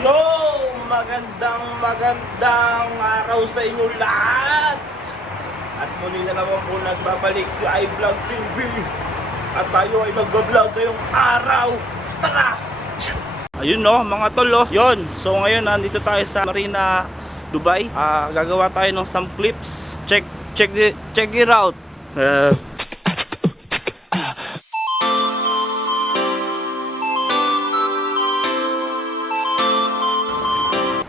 Yo! Magandang araw sa inyo lahat! At muli na naman po nagbabalik si iVlog TV. At tayo ay magbablog ngayong araw. Tara! Ayun no, mga tol oh. Yun, so ngayon nandito tayo sa Marina, Dubai. Gagawa tayo ng some clips. Check it out.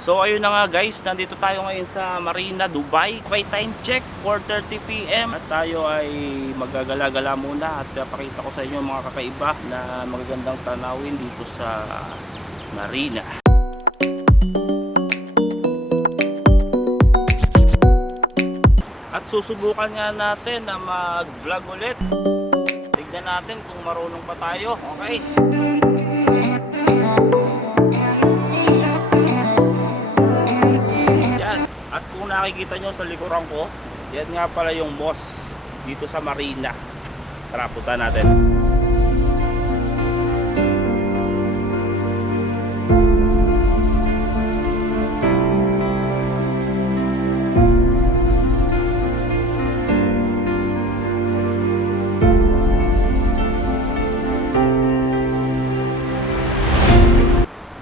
So ayun na nga guys, nandito tayo ngayon sa Marina, Dubai. By time check, 4:30 PM. At tayo ay magagala-gala muna at pakita ko sa inyo mga kakaiba na magagandang tanawin dito sa Marina. At susubukan nga natin na mag-vlog ulit. Tignan natin kung marunong pa tayo. Okay? At kung nakikita nyo sa likuran ko, yan nga pala yung boss dito sa Marina. Tara, punta natin.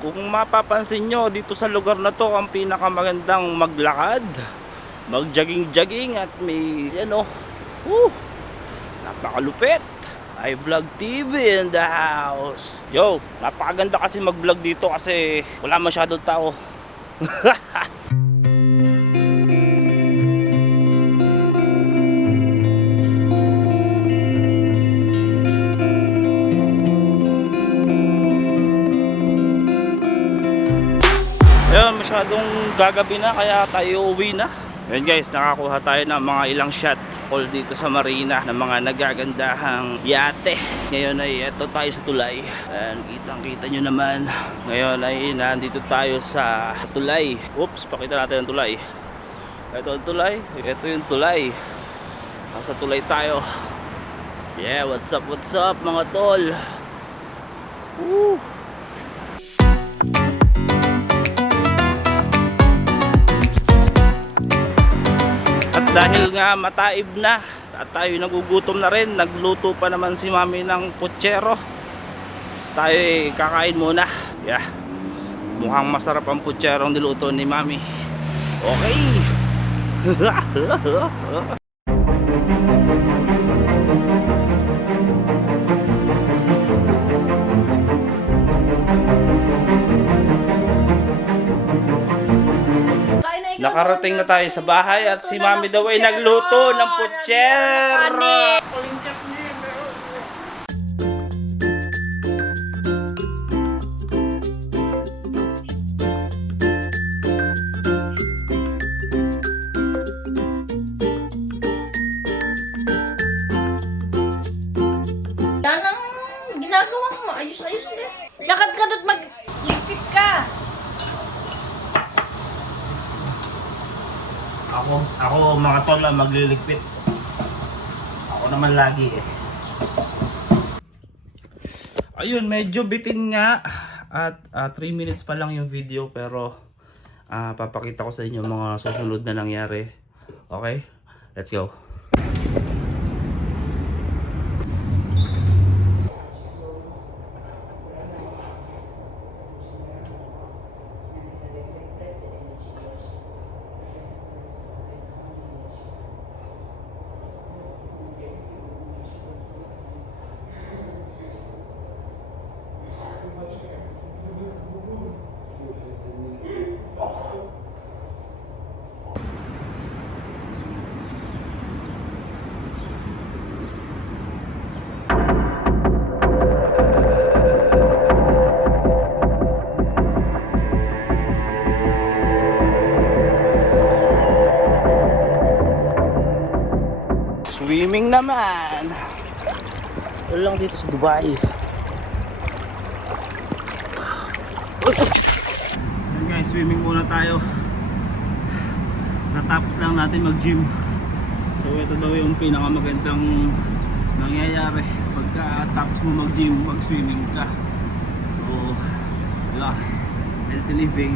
Kung mapapansin nyo, dito sa lugar na to ang pinakamagandang maglakad, mag-jogging at may napakalupit. iVlog TV in the house. Yo, napakaganda kasi mag-vlog dito kasi wala masyadong tao. Ayun, masyadong gagabi na kaya tayo uwi na. Ayun guys, nakakuha tayo ng mga ilang shot all dito sa Marina ng mga nagagandahang yate. Ngayon ay eto tayo sa tulay. Ayan, kitang-kita nyo naman. Ngayon ay nandito tayo sa tulay. Oops, pakita natin ang tulay. Ito ang tulay. Ito yung tulay. Sa tulay tayo. Yeah, what's up mga tol? Woo! Dahil nga mataib na at tayo nagugutom na rin, nagluto pa naman si mami ng putsero. Tayo kakain muna. Yeah. Mukhang masarap ang putserong niluto ni mami. Okay. Nakarating na tayo sa bahay at si mami daw ay nagluto ng putsero. Yan ang ginagawa mo. Ayos-ayos din. Lakad ka doon, mag-lipit ka. Ako mga tol magliligpit. Ako naman lagi eh. Ayun, medyo bitin nga. At 3 minutes pa lang yung video pero papakita ko sa inyo mga susunod na nangyari. Okay? Let's go. Swimming naman. Wala lang dito sa Dubai. Ayan guys, swimming muna tayo. Natapos lang natin mag-gym. So ito daw yung pinakamagandang nangyayari pagka tapos mo mag-gym, mag-swimming ka. So wala, Healthy living.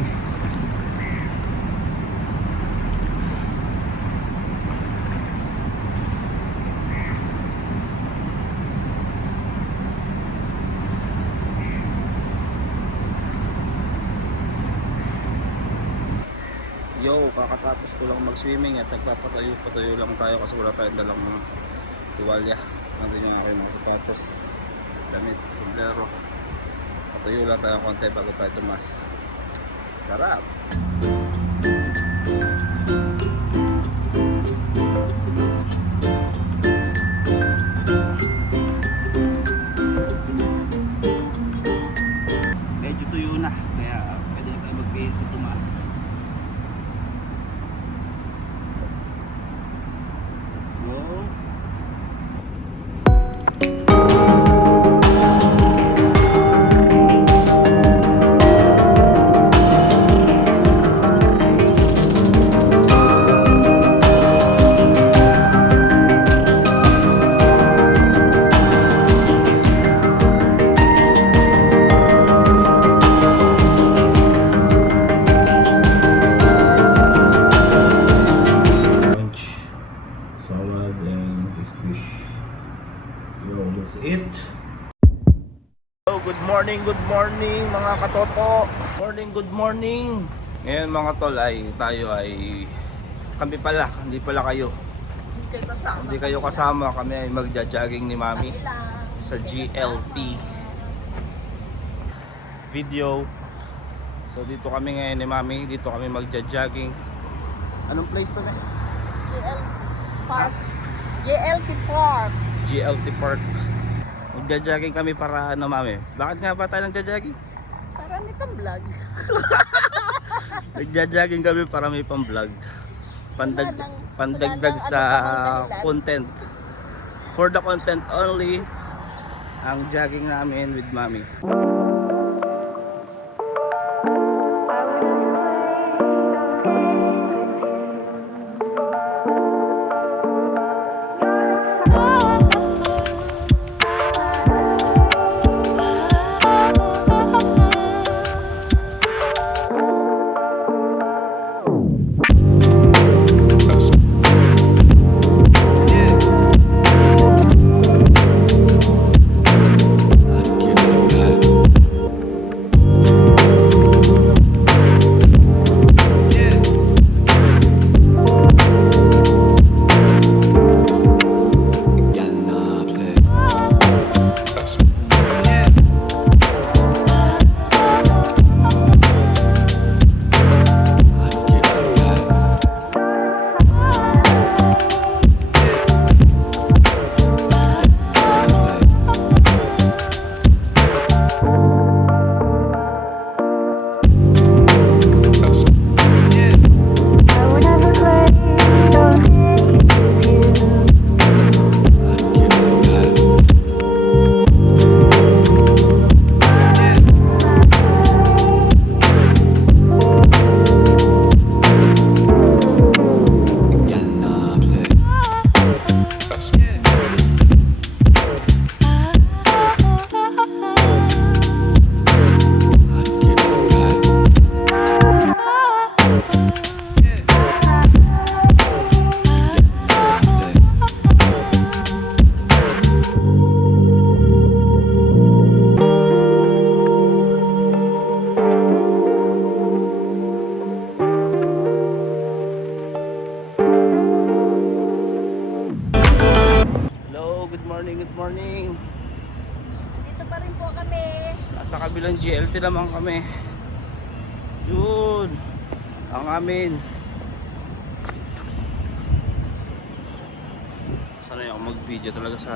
Yo, kakatapos ko lang mag-swimming at nagpapatayo-patayo lang tayo kasi wala tayong dalang tuwalya. Nandun yung aking mga sapatos, damit, sombrero. Patayo lang tayo konti bago tayo tumas. Sarap! Medyo tuyo na, kaya pwede na tayo magbihis sa tumas. Let's go! Salad and fish. Yo, that's it. Hello, good morning mga katoto. Good morning. Ngayon mga tol ay tayo ay kami pala, hindi pala kayo. Hindi kayo kasama, kami ay magja-jogging ni Mami sa GLT video. So dito kami ngayon ni Mami, dito kami magja-jogging. Anong place to, eh? Park. JLT Park. GLT Park. Magja-jogging kami para ano, Mami? Bakit nga ba tayo nagja-jogging? Para may pang-vlog. Nagja-jogging kami para may pang-vlog. Pandagdag sa content. For the content only, ang jogging namin with Mami. Good morning. Dito pa rin po kami. Nasa kabilang GLT naman kami. Yun. Ang amin. Sanay ako mag-video talaga sa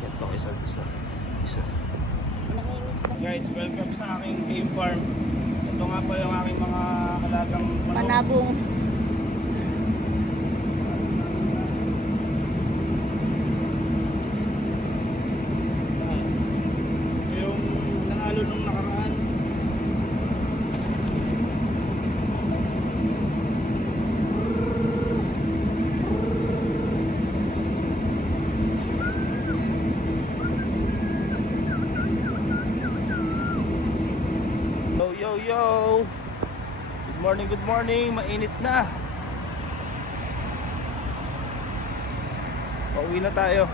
ito isa. Nanginginis na. Guys, welcome sa aking game farm. Ito nga po yung aking mga alagang Panabong. Yung nanalo nung nakaraan. Yo! Good morning. Mainit na. Pauwi na tayo.